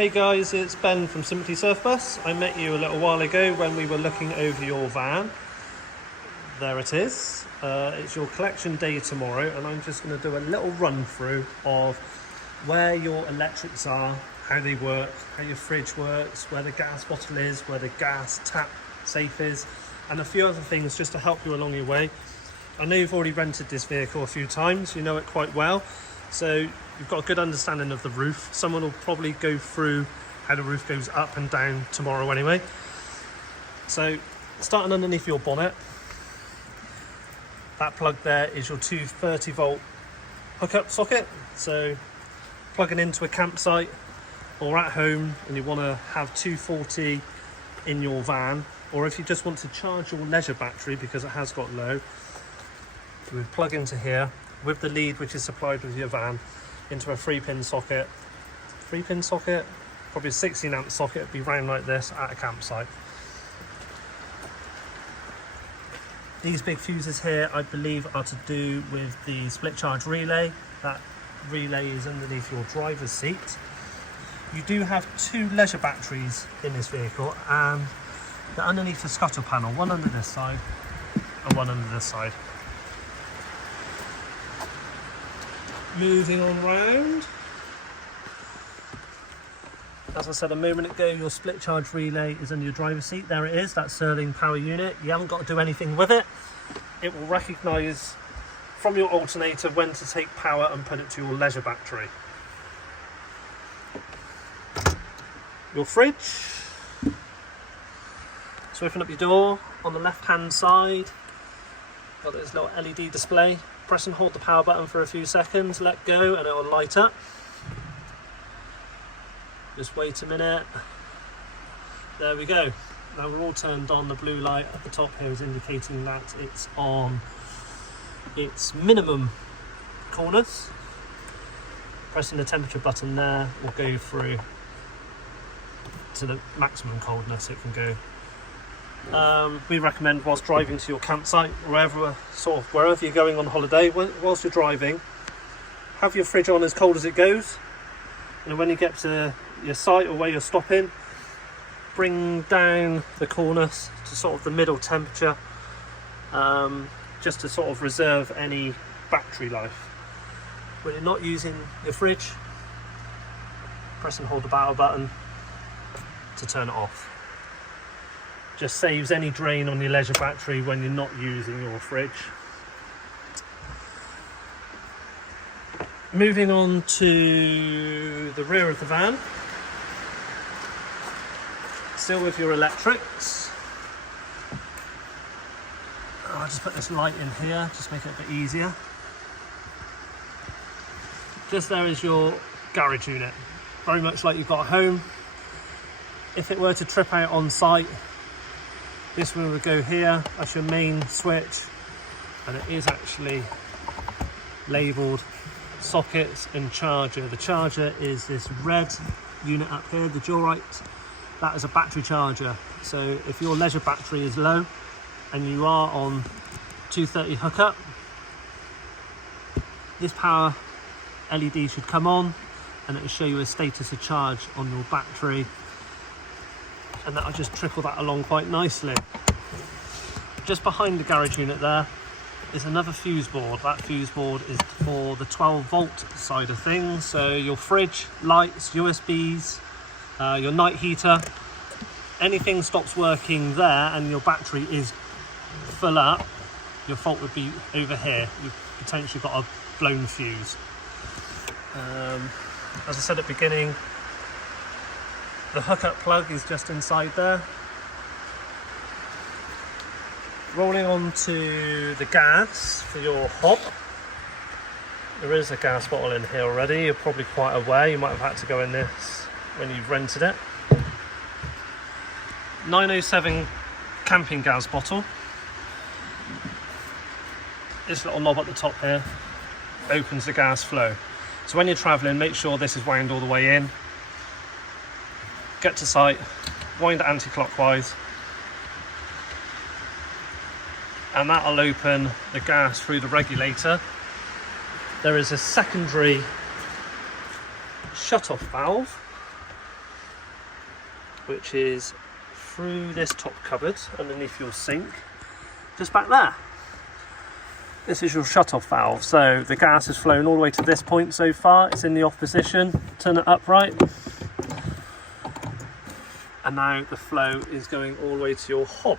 Hey guys, it's Ben from Simply Surf Bus. I met you a little while ago when we were looking over your van. There it is. It's your collection day tomorrow, and I'm just going to do a little run through of where your electrics are, how they work, how your fridge works, where the gas bottle is, where the gas tap safe is, and a few other things just to help you along your way. I know you've already rented this vehicle a few times, you know it quite well, so you've got a good understanding of the roof. Someone will probably go through how the roof goes up and down tomorrow anyway. So starting underneath your bonnet, that plug there is your 230 volt hookup socket. So plugging into a campsite or at home and you want to have 240 in your van, or if you just want to charge your leisure battery because it has got low, you would plug into here with the lead which is supplied with your van into a 3-pin socket. 3-pin socket, probably a 16 amp socket, it'd be round like this at a campsite. These big fuses here, I believe, are to do with the split charge relay. That relay is underneath your driver's seat. You do have 2 leisure batteries in this vehicle, and they're underneath the scuttle panel, one under this side and one under this side. Moving on round, as I said a moment ago, your split charge relay is under your driver's seat. There it is, that Sterling power unit. You haven't got to do anything with it. It will recognise from your alternator when to take power and put it to your leisure battery. Your fridge. So open up your door, on the left hand side, got this little LED display. Press and hold the power button for a few seconds, let go and it will light up. Just wait a minute. There we go. Now we're all turned on. The blue light at the top here is indicating that it's on its minimum coolness. Pressing the temperature button there will go through to the maximum coldness it can go. We recommend whilst driving to your campsite, wherever you're going on holiday, whilst you're driving, have your fridge on as cold as it goes, and when you get to your site or where you're stopping, bring down the coolness to sort of the middle temperature, just to sort of reserve any battery life. When you're not using your fridge, press and hold the power button to turn it off. Just saves any drain on your leisure battery when you're not using your fridge. Moving on to the rear of the van, still with your electrics. I'll just put this light in here, just make it a bit easier. Just there is your garage unit, very much like you've got at home. If it were to trip out on site, this one would go here, that's your main switch, and it is actually labelled sockets and charger. The charger is this red unit up here, the Durite. That is a battery charger. So if your leisure battery is low and you are on 230 hookup, this power LED should come on and it will show you a status of charge on your battery, and that'll just trickle that along quite nicely. Just behind the garage unit there is another fuse board. That fuse board is for the 12 volt side of things, so your fridge, lights, USBs, your night heater, anything stops working there and your battery is full up, your fault would be over here. You've potentially got a blown fuse. As I said at the beginning, the hookup plug is just inside there. Rolling on to the gas for your hob. There is a gas bottle in here already. You're probably quite aware. You might have had to go in this when you've rented it. 907 camping gas bottle. This little knob at the top here opens the gas flow. So when you're travelling, make sure this is wound all the way in. Get to site, wind it anti-clockwise, and that'll open the gas through the regulator. There is a secondary shut-off valve which is through this top cupboard underneath your sink, just back there. This is your shut-off valve, so the gas has flown all the way to this point so far. It's in the off position. Turn it upright, and now the flow is going all the way to your hob.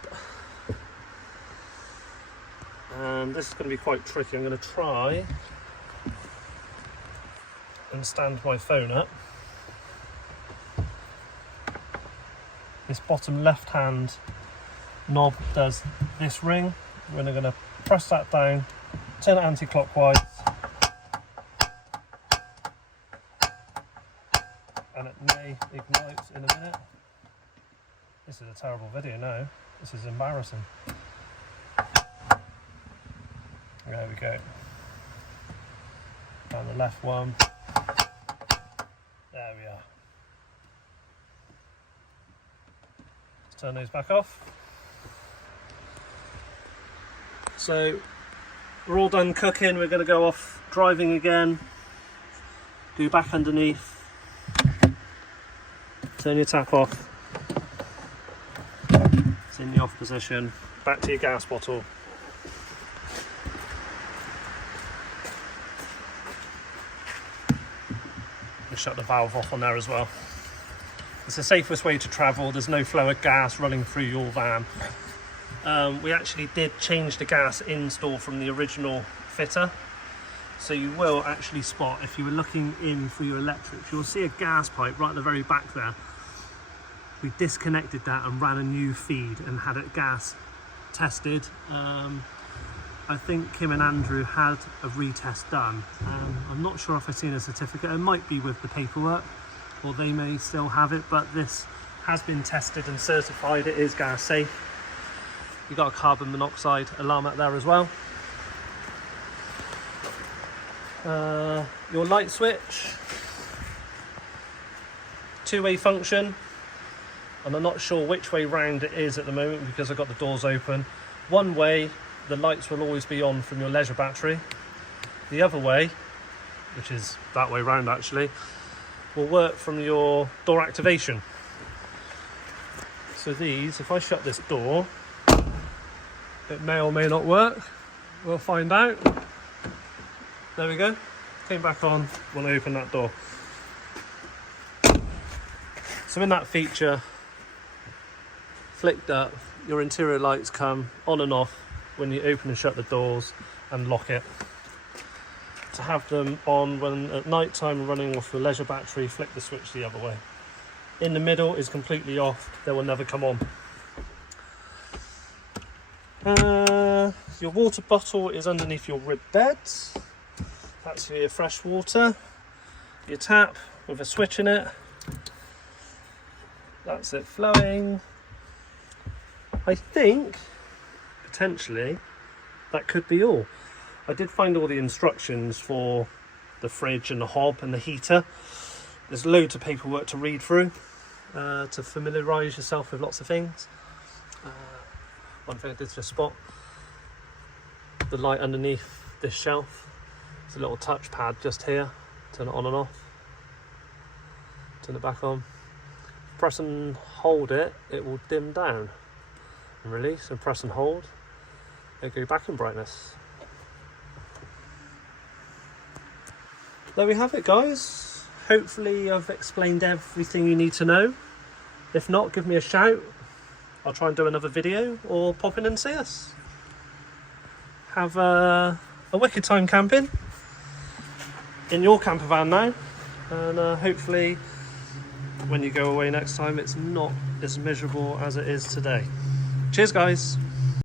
And this is going to be quite tricky. I'm going to try and stand my phone up. This bottom left hand knob does this ring. We're going to press that down, turn it anti-clockwise, and it may ignite in a minute. This is a terrible video now. This is embarrassing. There we go. And the left one. There we are. Let's turn those back off. So we're all done cooking. We're going to go off driving again. Go back underneath. Turn your tap off. It's in the off position. Back to your gas bottle. And shut the valve off on there as well. It's the safest way to travel. There's no flow of gas running through your van. We actually did change the gas install from the original fitter, so you will actually spot, if you were looking in for your electrics, you'll see a gas pipe right at the very back there. We disconnected that and ran a new feed and had it gas tested. I think Kim and Andrew had a retest done. I'm not sure if I've seen a certificate. It might be with the paperwork, or they may still have it, but this has been tested and certified. It is gas safe. You've got a carbon monoxide alarm out there as well. Your light switch, two-way function, and I'm not sure which way round it is at the moment because I've got the doors open. One way, the lights will always be on from your leisure battery. The other way, which is that way round actually, will work from your door activation. So these, if I shut this door, it may or may not work. We'll find out. There we go. Came back on when I opened that door. So in that feature, flicked up, your interior lights come on and off when you open and shut the doors and lock it. To have them on when at night time running off your leisure battery, flick the switch the other way. In the middle is completely off, they will never come on. Your water bottle is underneath your rib bed. That's your fresh water. Your tap with a switch in it. That's it flowing. I think potentially that could be all. I did find all the instructions for the fridge and the hob and the heater. There's loads of paperwork to read through to familiarise yourself with lots of things. One thing I did just spot, the light underneath this shelf. There's a little touch pad just here. Turn it on and off. Turn it back on. Press and hold it, it will dim down and release, and press and hold, it'll go back in brightness. There we have it, guys. Hopefully I've explained everything you need to know. If not, give me a shout. I'll try and do another video, or pop in and see us. Have a wicked time camping in your camper van now, and hopefully when you go away next time it's not as miserable as it is today. Cheers, guys.